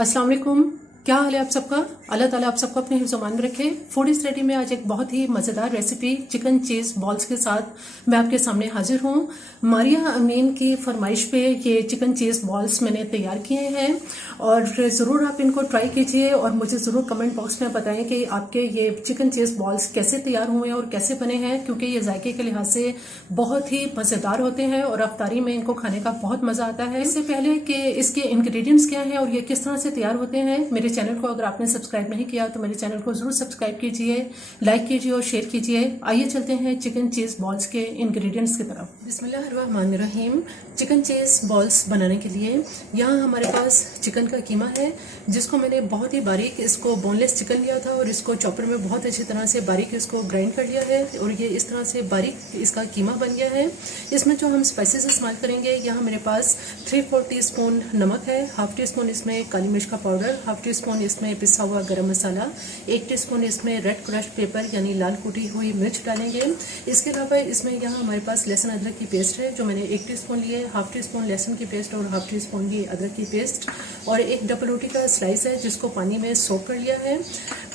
अस्सलाम वालेकुम। क्या हाल है आप सबका? अल्लाह ताला आप सबको अपने हिफ्ज़-ओ-मान में रखे। फूड इज रेडी में आज एक बहुत ही मज़ेदार रेसिपी चिकन चीज़ बॉल्स के साथ मैं आपके सामने हाजिर हूँ। मारिया अमीन की फरमाइश पे ये चिकन चीज़ बॉल्स मैंने तैयार किए हैं और ज़रूर आप इनको ट्राई कीजिए और मुझे ज़रूर कमेंट बॉक्स में बताएं कि आपके ये चिकन चीज़ बॉल्स कैसे तैयार हुए हैं और कैसे बने हैं, क्योंकि ये जायके के लिहाज से बहुत ही मज़ेदार होते हैं और अफ्तारी में इनको खाने का बहुत मज़ा आता है। इससे पहले कि इसके इंग्रेडिएंट्स क्या हैं और ये किस तरह से तैयार होते हैं, मेरे चैनल को अगर आपने सब्सक्राइब नहीं किया तो मेरे चैनल को जरूर सब्सक्राइब कीजिए, लाइक कीजिए और शेयर कीजिए। आइए चलते हैं चिकन चीज बॉल्स के इंग्रेडिएंट्स की तरफ। बिस्मिल्लाहिर्रहमानिर्रहीम। चिकन चीज बॉल्स बनाने के लिए यहाँ हमारे पास चिकन का कीमा है, जिसको मैंने बहुत ही बारीक, इसको बोनलेस चिकन लिया था और इसको चॉपर में बहुत अच्छी तरह से बारीक इसको ग्राइंड कर लिया है और ये इस तरह से बारीक इसका कीमा बन गया है। इसमें जो हम स्पाइसेस इस्तेमाल करेंगे, यहाँ मेरे पास 3/4 टीस्पून नमक है, हाफ टी स्पून इसमें काली मिर्च का पाउडर, हाफ टी स्पून इसमें पिसा हुआ गरम मसाला, 1 टीस्पून इसमें रेड क्रश्ड पेपर यानी लाल कुटी हुई मिर्च डालेंगे। इसके अलावा इसमें यहाँ हमारे पास लहसुन अदरक की पेस्ट है जो मैंने 1 टीस्पून लिए, हाफ टी स्पून लहसुन की पेस्ट और हाफ टी स्पून लिए अदरक की पेस्ट, और एक डबल रोटी का स्लाइस है जिसको पानी में सोक कर लिया है।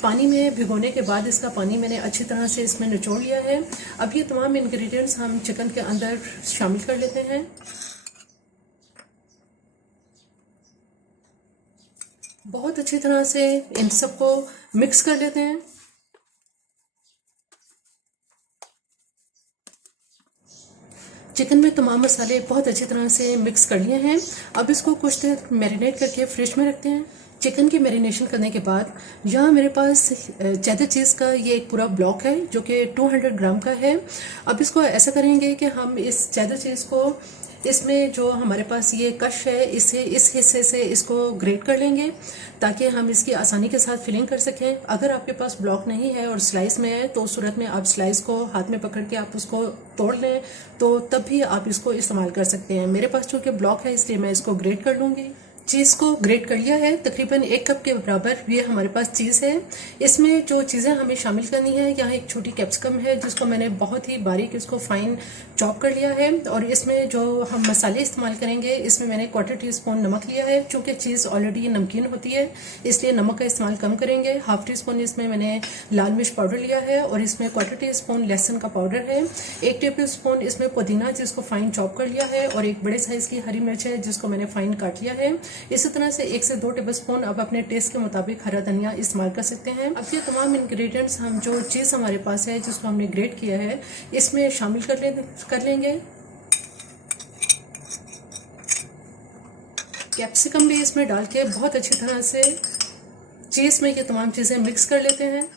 पानी में भिगोने के बाद इसका पानी मैंने अच्छी तरह से इसमें निचोड़ लिया है। अब ये तमाम इंग्रेडिएंट्स हम चिकन के अंदर शामिल कर लेते हैं। बहुत अच्छी तरह से इन सबको मिक्स कर लेते हैं। चिकन में तमाम मसाले बहुत अच्छी तरह से मिक्स कर लिए हैं। अब इसको कुछ देर मैरिनेट करके फ्रिज में रखते हैं। चिकन की मैरिनेशन करने के बाद यहाँ मेरे पास चेडर चीज़ का ये एक पूरा ब्लॉक है जो कि 200 ग्राम का है। अब इसको ऐसा करेंगे कि हम इस चेडर चीज़ को इसमें जो हमारे पास ये कश है इसे इस हिस्से से इसको ग्रेट कर लेंगे ताकि हम इसकी आसानी के साथ फिलिंग कर सकें। अगर आपके पास ब्लॉक नहीं है और स्लाइस में है तो उस सूरत में आप स्लाइस को हाथ में पकड़ के आप उसको तोड़ लें, तो तब भी आप इसको इस्तेमाल कर सकते हैं। मेरे पास चूँकि ब्लॉक है इसलिए मैं इसको ग्रेट कर लूँगी। चीज़ को ग्रेट कर लिया है, तकरीबन 1 कप के बराबर ये हमारे पास चीज़ है। इसमें जो चीज़ें हमें शामिल करनी है, यहाँ एक छोटी कैप्सिकम है जिसको मैंने बहुत ही बारीक इसको फाइन चॉप कर लिया है, और इसमें जो हम मसाले इस्तेमाल करेंगे इसमें मैंने 1/4 टीस्पून नमक लिया है। चूँकि चीज़ ऑलरेडी नमकीन होती है इसलिए नमक का इस्तेमाल कम करेंगे। हाफ टी स्पून इसमें मैंने लाल मिर्च पाउडर लिया है और इसमें 1/4 टीस्पून लहसुन का पाउडर है, 1 टेबल स्पून इसमें पुदीना जिसको फाइन चॉप कर लिया है, और एक बड़े साइज की हरी मिर्च है जिसको मैंने फाइन काट लिया है। इसी तरह से 1 से 2 टेबलस्पून अब अपने टेस्ट के मुताबिक हरा धनिया इस्तेमाल कर सकते हैं। अब ये तमाम इंग्रेडिएंट्स हम जो चीज़ हमारे पास है जिसको हमने ग्रेट किया है इसमें शामिल कर लेंगे। कैप्सिकम भी इसमें डाल के बहुत अच्छी तरह से चीज़ में ये तमाम चीज़ें मिक्स कर लेते हैं।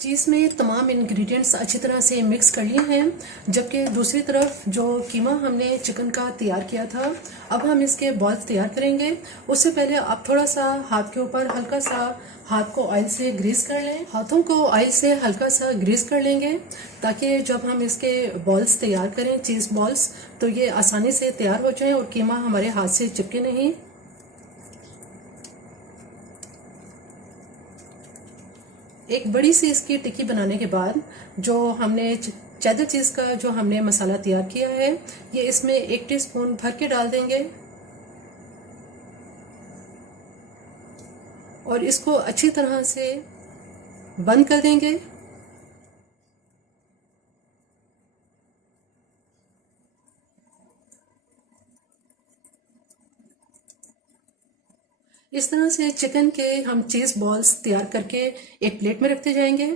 चीज़ में तमाम इंग्रेडिएंट्स अच्छी तरह से मिक्स कर लिए हैं, जबकि दूसरी तरफ जो कीमा हमने चिकन का तैयार किया था, अब हम इसके बॉल्स तैयार करेंगे। उससे पहले आप थोड़ा सा हाथ के ऊपर हल्का सा हाथ को ऑयल से ग्रीस कर लें। हाथों को ऑयल से हल्का सा ग्रीस कर लेंगे ताकि जब हम इसके बॉल्स तैयार करें, चीज़ बॉल्स, तो ये आसानी से तैयार हो जाएं और कीमा हमारे हाथ से चिपके नहीं। एक बड़ी सी इसकी टिक्की बनाने के बाद जो हमने चेडर चीज़ का जो हमने मसाला तैयार किया है ये इसमें 1 टीस्पून भर के डाल देंगे और इसको अच्छी तरह से बंद कर देंगे। इस तरह से चिकन के हम चीज़ बॉल्स तैयार करके एक प्लेट में रखते जाएंगे।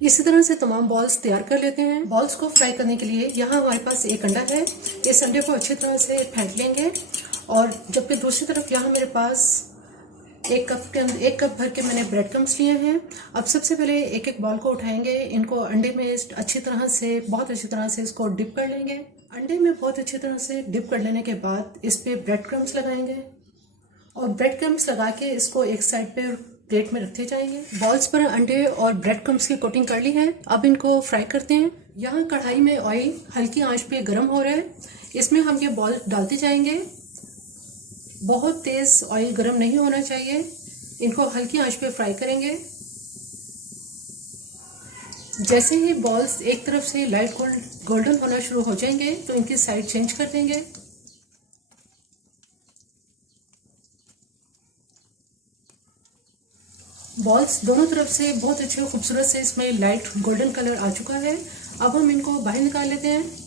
इसी तरह से तमाम बॉल्स तैयार कर लेते हैं। बॉल्स को फ्राई करने के लिए यहाँ हमारे पास एक अंडा है, इस अंडे को अच्छी तरह से फेंट लेंगे, और जबकि दूसरी तरफ यहाँ मेरे पास 1 कप भर के मैंने ब्रेड क्रम्स लिए हैं। अब सबसे पहले एक एक बॉल को उठाएंगे, इनको अंडे में अच्छी तरह से, बहुत अच्छी तरह से इसको डिप कर लेंगे। अंडे में बहुत अच्छी तरह से डिप कर लेने के बाद इस पे ब्रेड क्रम्स लगाएंगे और ब्रेड क्रम्स लगा के इसको एक साइड पे प्लेट में रखते जाएंगे। बॉल्स पर अंडे और ब्रेड क्रम्स की कोटिंग कर ली है, अब इनको फ्राई करते हैं। यहाँ कढ़ाई में ऑयल हल्की आंच पे गर्म हो रहा है, इसमें हम ये बॉल डालते जाएंगे। बहुत तेज ऑयल गर्म नहीं होना चाहिए। इनको हल्की आंच पे फ्राई करेंगे। जैसे ही बॉल्स एक तरफ से लाइट गोल्डन होना शुरू हो जाएंगे तो इनकी साइड चेंज कर देंगे। बॉल्स दोनों तरफ से बहुत अच्छे खूबसूरत से इसमें लाइट गोल्डन कलर आ चुका है। अब हम इनको बाहर निकाल लेते हैं।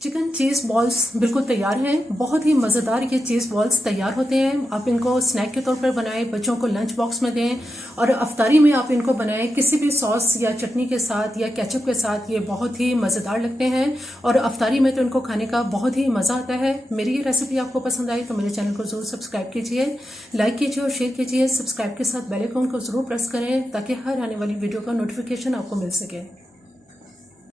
चिकन चीज़ बॉल्स बिल्कुल तैयार हैं। बहुत ही मज़ेदार ये चीज़ बॉल्स तैयार होते हैं। आप इनको स्नैक के तौर पर बनाएं, बच्चों को लंच बॉक्स में दें, और अफ्तारी में आप इनको बनाएं किसी भी सॉस या चटनी के साथ या केचप के साथ। ये बहुत ही मज़ेदार लगते हैं और अफ्तारी में तो इनको खाने का बहुत ही मज़ा आता है। मेरी ये रेसिपी आपको पसंद आई तो मेरे चैनल को ज़रूर सब्सक्राइब कीजिए, लाइक कीजिए और शेयर कीजिए। सब्सक्राइब के साथ बेल आइकन को ज़रूर प्रेस करें ताकि हर आने वाली वीडियो का नोटिफिकेशन आपको मिल सके।